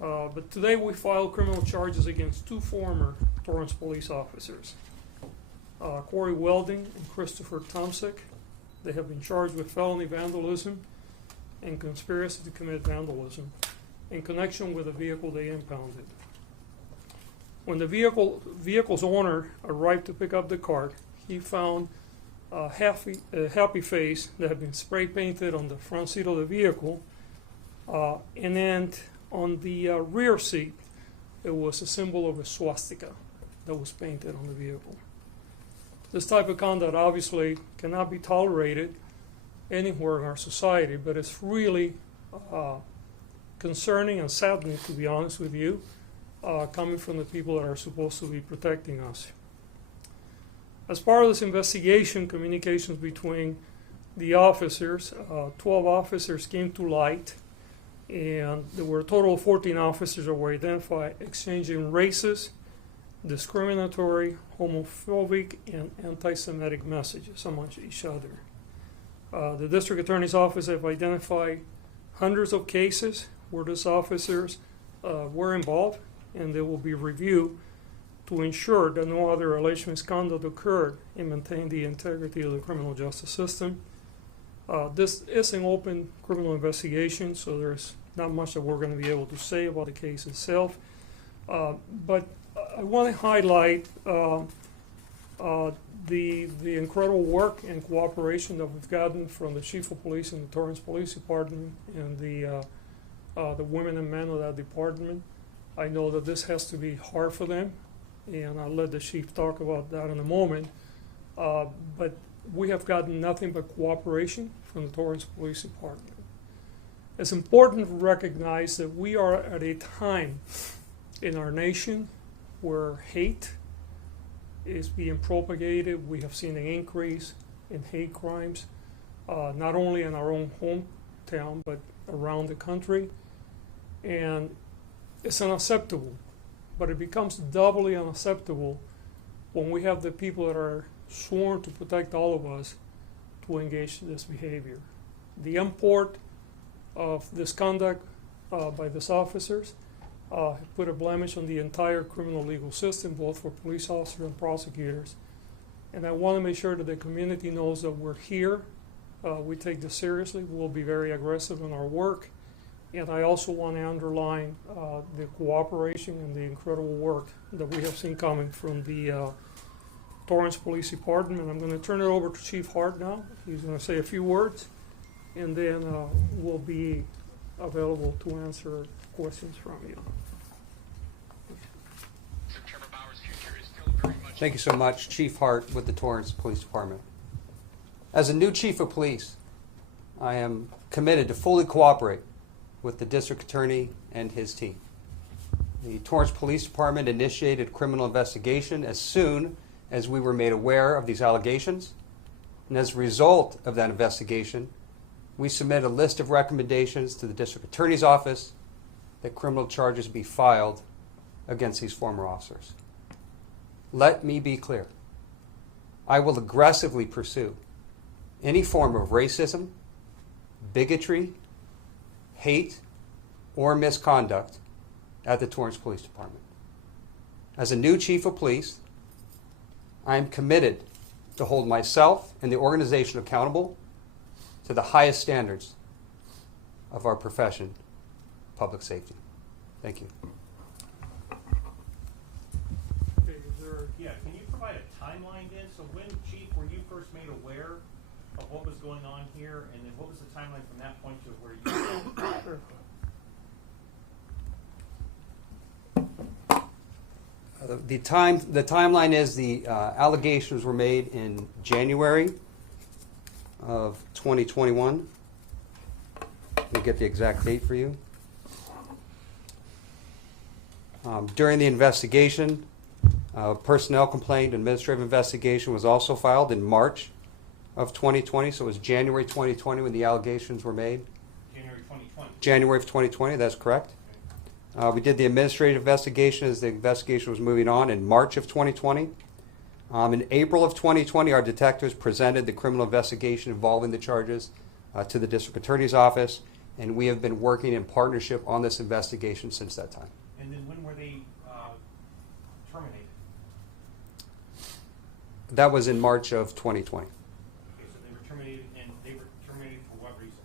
But today we filed criminal charges against two former Torrance police officers, Corey Welding and Christopher Tomsick. They have been charged with felony vandalism and conspiracy to commit vandalism in connection with a vehicle they impounded. When the vehicle's owner arrived to pick up the cart, he found a happy face that had been spray painted on the front seat of the vehicle, and then on the rear seat, it was a symbol of a swastika that was painted on the vehicle. This type of conduct obviously cannot be tolerated anywhere in our society, but it's really concerning and saddening, to be honest with you, coming from the people that are supposed to be protecting us. As part of this investigation, communications between the officers, 12 officers came to light, and there were a total of 14 officers that were identified exchanging racist, discriminatory, homophobic, and anti-Semitic messages amongst each other. The district attorney's office have identified hundreds of cases where these officers were involved, and they will be reviewed to ensure that no other alleged misconduct occurred and maintain the integrity of the criminal justice system. This is an open criminal investigation, so there's not much that we're going to be able to say about the case itself. But I want to highlight the incredible work and cooperation that we've gotten from the Chief of Police in the Torrance Police Department and the women and men of that department. I know that this has to be hard for them, and I'll let the Chief talk about that in a moment. But we have gotten nothing but cooperation from the Torrance Police Department. It's important to recognize that we are at a time in our nation where hate is being propagated. We have seen an increase in hate crimes, not only in our own hometown, but around the country. And it's unacceptable, but it becomes doubly unacceptable when we have the people that are sworn to protect all of us to engage in this behavior. The import of this conduct by these officers put a blemish on the entire criminal legal system, both for police officers and prosecutors. And I want to make sure that the community knows that we're here. We take this seriously. We'll be very aggressive in our work. And I also want to underline the cooperation and the incredible work that we have seen coming from the Torrance Police Department. I'm going to turn it over to Chief Hart now. He's going to say a few words, and then we'll be available to answer questions from you. Thank you so much, Chief Hart with the Torrance Police Department. As a new Chief of Police, I am committed to fully cooperate with the District Attorney and his team. The Torrance Police Department initiated a criminal investigation as soon as we were made aware of these allegations, and as a result of that investigation, we submitted a list of recommendations to the District Attorney's Office that criminal charges be filed against these former officers. Let me be clear. I will aggressively pursue any form of racism, bigotry, hate, or misconduct at the Torrance Police Department. As a new Chief of Police, I am committed to hold myself and the organization accountable to the highest standards of our profession, public safety. Thank you. Yeah, can you provide a timeline then? So when, Chief, were you first made aware of what was going on here, and then what was the timeline from that point to where you The timeline is the allegations were made in January of 2021. Let me get the exact date for you. During the investigation, personnel complaint, administrative investigation was also filed in March of 2020, so it was January 2020 when the allegations were made. January 2020? January of 2020, that's correct. We did the administrative investigation as the investigation was moving on in March of 2020. In April of 2020, our detectives presented the criminal investigation involving the charges to the District Attorney's Office. and we have been working in partnership on this investigation since that time. And then when were they terminated? That was in March of 2020. Okay, so they were terminated, and they were terminated for what reason?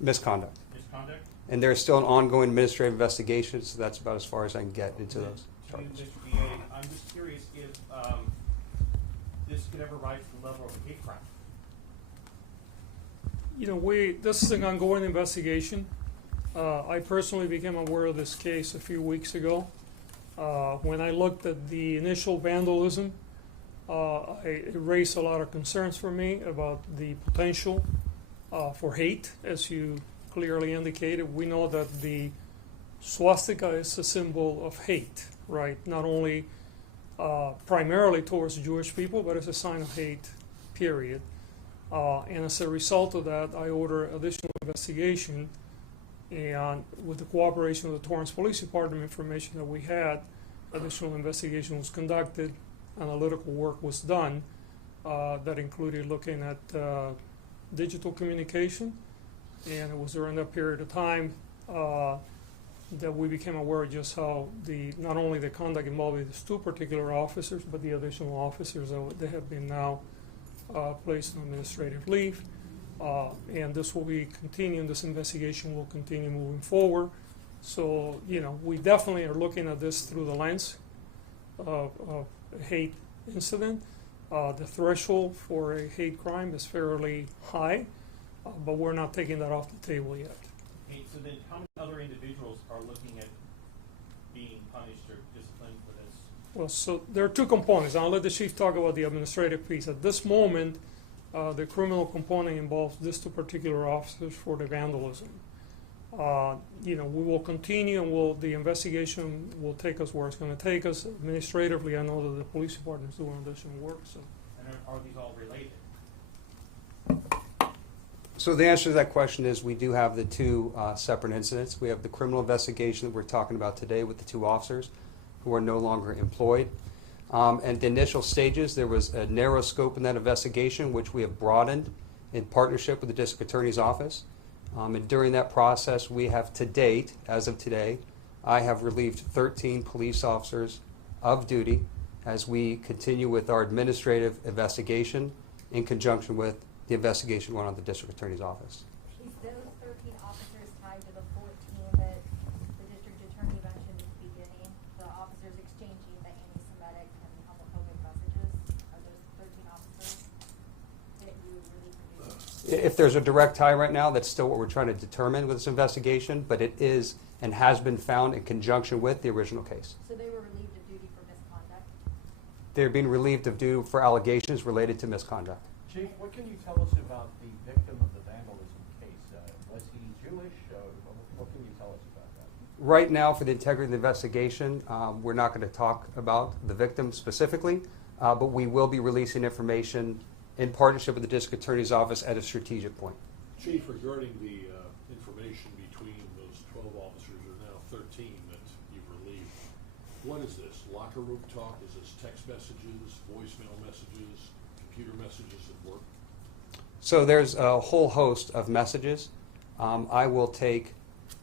Misconduct. Misconduct? And there's still an ongoing administrative investigation, so that's about as far as I can get into those To you, charges. Mr. DA, I'm just curious if this could ever rise to the level of a hate crime. You know, this is an ongoing investigation. I personally became aware of this case a few weeks ago. When I looked at the initial vandalism, it raised a lot of concerns for me about the potential for hate, as you clearly indicated. We know that the swastika is a symbol of hate, right? Not only primarily towards Jewish people, but it's a sign of hate, period. And as a result of that, I ordered additional investigation, and with the cooperation of the Torrance Police Department, information that we had, additional investigation was conducted, analytical work was done that included looking at digital communication, and it was during that period of time that we became aware of just how not only the conduct involving these two particular officers, but the additional officers that they have been now placed on administrative leave, and this will be continuing. This investigation will continue moving forward. So, you know, we definitely are looking at this through the lens of a hate incident. The threshold for a hate crime is fairly high, but we're not taking that off the table yet. Okay, so then how many other individuals are looking at being punished or disciplined for this? Well, so there are two components. I'll let the chief talk about the administrative piece. At this moment, the criminal component involves these two particular officers for the vandalism. You know, we will continue, and the investigation will take us where it's going to take us. Administratively, I know that the police department is doing additional work. So, And are these all related? So the answer to that question is we do have the two separate incidents. We have the criminal investigation that we're talking about today with the two officers who are no longer employed. At the initial stages, there was a narrow scope in that investigation, which we have broadened in partnership with the district attorney's office. And during that process, we have to date, as of today, I have relieved 13 police officers of duty as we continue with our administrative investigation in conjunction with the investigation going on at the district attorney's office. Is those 13 officers tied to the 14 that the district attorney mentioned at the beginning? The officers exchanging the anti-Semitic and homophobic messages? Are those 13 officers that you really produced? If there's a direct tie right now, that's still what we're trying to determine with this investigation, but it is and has been found in conjunction with the original case. So they were relieved of duty for misconduct? They're being relieved of duty for allegations related to misconduct. Chief, what can you tell us about the victim of the vandalism case? Was he Jewish? What can you tell us about that? Right now, for the integrity of the investigation, we're not going to talk about the victim specifically, but we will be releasing information in partnership with the district attorney's office at a strategic point. Chief, regarding the information between those 12 officers, or now 13 that you've relieved, what is this? Locker room talk? Is this text messages, voicemail messages, computer messages at work? So there's a whole host of messages. I will take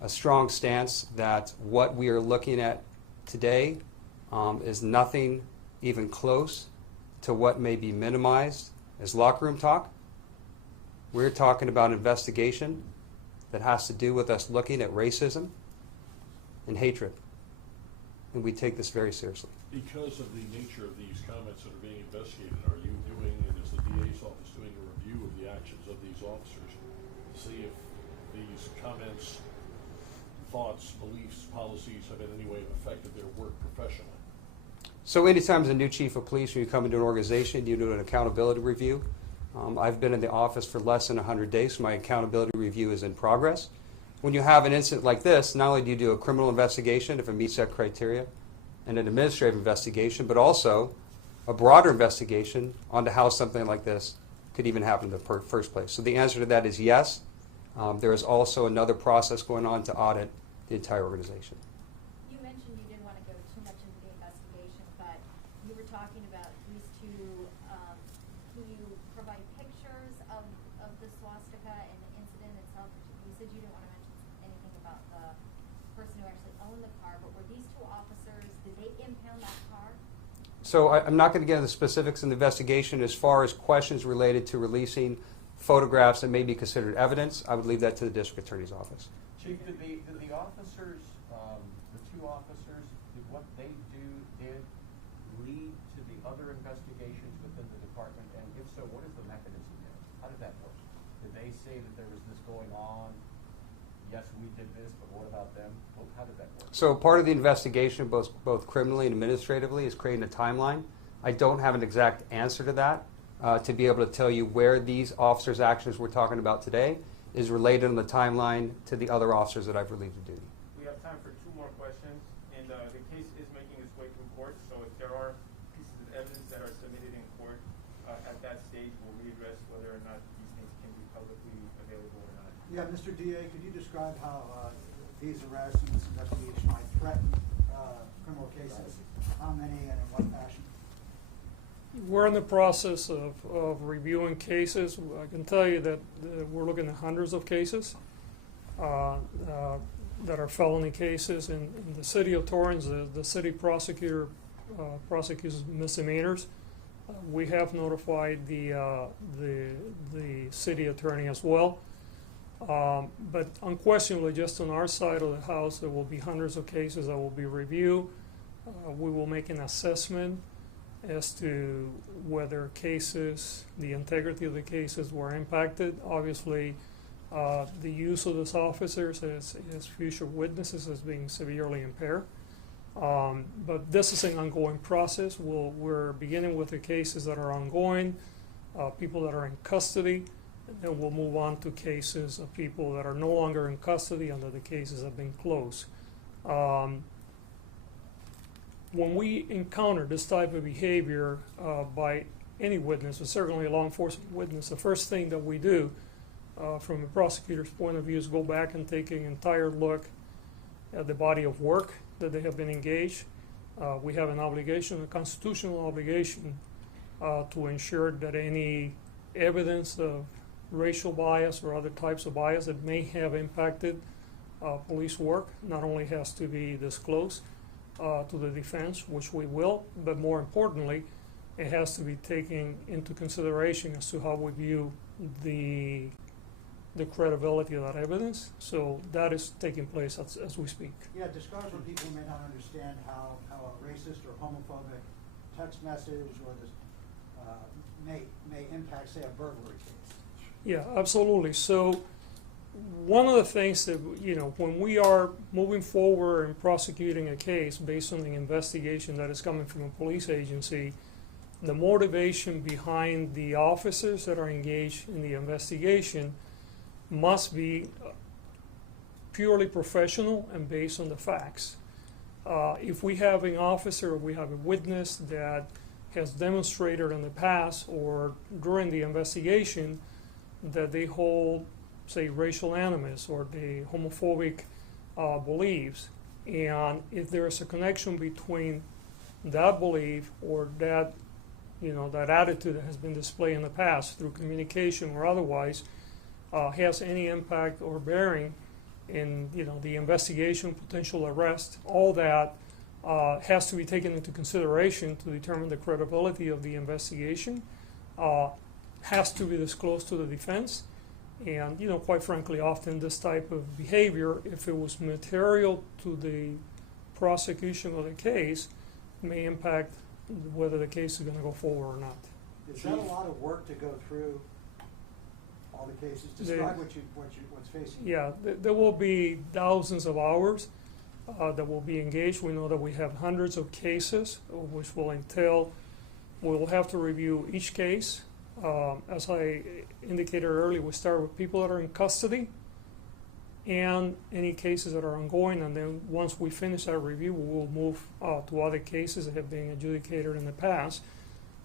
a strong stance that what we are looking at today is nothing even close to what may be minimized as locker room talk. We're talking about an investigation that has to do with us looking at racism and hatred. And we take this very seriously. Because of the nature of these comments that are being investigated, are you doing, and is the DA's office doing a review of the actions of these officers to see if these comments, thoughts, beliefs, policies have in any way affected their work professionally? So anytime as a new chief of police, when you come into an organization, you do an accountability review. I've been in the office for less than 100 days, so my accountability review is in progress. When you have an incident like this, not only do you do a criminal investigation if it meets that criteria, and an administrative investigation, but also a broader investigation onto how something like this could even happen in the first place. So the answer to that is yes. There is also another process going on to audit the entire organization. You mentioned you didn't want to go too much into the investigation, but you were talking about these two. Can you provide pictures of the swastika and the incident itself? You said you didn't want to mention car, but were these two officers, did they impound that car? So I'm not going to get into the specifics in the investigation as far as questions related to releasing photographs that may be considered evidence. I would leave that to the district attorney's office. Chief, did the officers, the two officers, did what they did lead to the other investigations within the department? And if so, what is the mechanism there? How did that work? Did they say that there was this going on? Yes, we did this, but what about them? Well, how did that work? So part of the investigation, both criminally and administratively, is creating a timeline. I don't have an exact answer to that. To be able to tell you where these officers' actions we're talking about today is related on the timeline to the other officers that I've relieved of duty. We have time for 2 more questions, and the case is making its way through court, so if there are pieces of evidence that are submitted in court, at that stage we'll readdress whether or not these things can be publicly available or not. Yeah, Mr. DA, could you describe how these arrests and this investigation might threaten criminal cases? How many and in what fashion? We're in the process of reviewing cases. I can tell you that we're looking at hundreds of cases that are felony cases. In the city of Torrance, the city prosecutor prosecutes misdemeanors. We have notified the city attorney as well. But unquestionably, just on our side of the house, there will be hundreds of cases that will be reviewed. We will make an assessment as to whether cases, the integrity of the cases were impacted. Obviously, the use of those officers as future witnesses is being severely impaired. But this is an ongoing process. We're beginning with the cases that are ongoing, people that are in custody, and then we'll move on to cases of people that are no longer in custody and that the cases have been closed. When we encounter this type of behavior by any witness, or certainly a law enforcement witness, the first thing that we do from a prosecutor's point of view is go back and take an entire look at the body of work that they have been engaged. We have an obligation, a constitutional obligation, to ensure that any evidence of racial bias or other types of bias that may have impacted police work not only has to be disclosed to the defense, which we will, but more importantly, it has to be taken into consideration as to how we view the credibility of that evidence. So that is taking place as we speak. Yeah, describe for people who may not understand how a racist or homophobic text message or this may impact, say, a burglary case. Yeah, absolutely. So one of the things that, when we are moving forward and prosecuting a case based on the investigation that is coming from a police agency, the motivation behind the officers that are engaged in the investigation must be purely professional and based on the facts. If we have an officer or we have a witness that has demonstrated in the past or during the investigation that they hold, say, racial animus or the homophobic beliefs, and if there is a connection between that belief or that, that attitude that has been displayed in the past through communication or otherwise, has any impact or bearing in, the investigation, potential arrest, all that has to be taken into consideration to determine the credibility of the investigation, has to be disclosed to the defense. And, quite frankly, often this type of behavior, if it was material to the prosecution of the case, may impact whether the case is going to go forward or not. Is that a lot of work to go through all the cases? Describe what's facing you. Yeah, there will be thousands of hours that will be engaged. We know that we have hundreds of cases, which will entail, we will have to review each case. As I indicated earlier, we start with people that are in custody and any cases that are ongoing, and then once we finish our review, we will move to other cases that have been adjudicated in the past.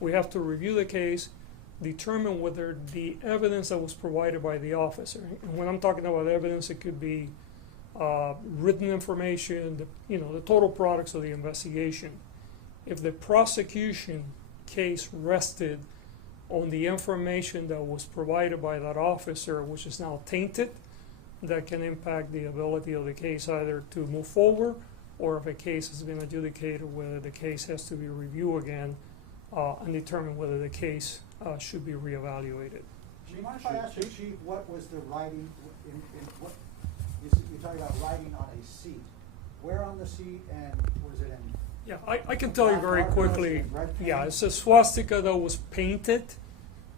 We have to review the case, determine whether the evidence that was provided by the officer, and when I'm talking about evidence, it could be written information, the total products of the investigation. If the prosecution case rested on the information that was provided by that officer, which is now tainted, that can impact the ability of the case either to move forward or if a case has been adjudicated, whether the case has to be reviewed again and determine whether the case should be reevaluated. Do you mind if I ask you, Chief, what was the writing, in what, you're talking about writing on a seat. Where on the seat, and was it in? Yeah, I can tell you very Black markers quickly. and red Yeah, paint? it's a swastika that was painted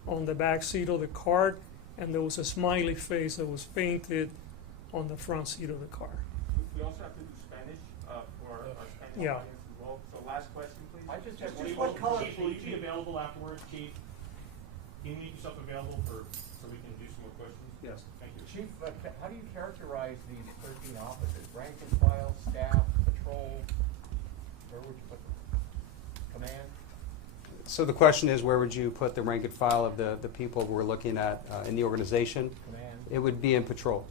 on the back seat of the car, and there was a smiley face that was painted on the front seat of the car. We also have to do Spanish for our Spanish Yeah. audience as well. So last question, please. I just have Just one Chief, what question. color, Chief, will you please? be available afterwards, Chief? Can you make yourself available so we can do some more questions? Yes. Thank you. Chief, how do you characterize these 13 officers? Rank and file, staff, patrol? Where would you put them? Command? So the question is, where would you put the rank and file of the people we're looking at in the organization? Command? It would be in patrol.